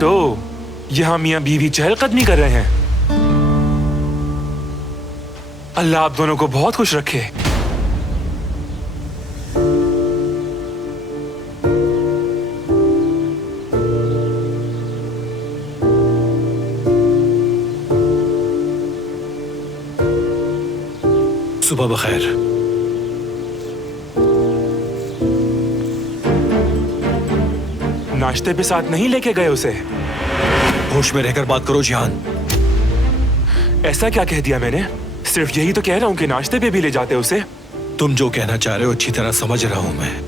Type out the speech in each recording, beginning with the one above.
तो यहाँ मियाँ बीवी चहलकदमी कर रहे हैं। अल्लाह आप दोनों को बहुत खुश रखे। सुबह बखैर। नाश्ते पे साथ नहीं लेके गए उसे? होश में रहकर बात करो जिहान। ऐसा क्या कह दिया मैंने? सिर्फ यही तो कह रहा हूँ कि नाश्ते पे भी ले जाते उसे। तुम जो कहना चाह रहे हो अच्छी तरह समझ रहा हूं मैं।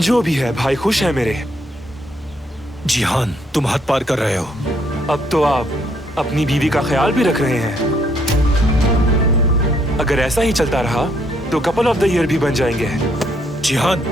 जो भी है, भाई खुश है मेरे। जिहान, तुम हद पार कर रहे हो। अब तो आप अपनी बीवी का ख्याल भी रख रहे हैं। अगर ऐसा ही चलता रहा तो कपल ऑफ द ईयर भी बन जाएंगे। जिहान,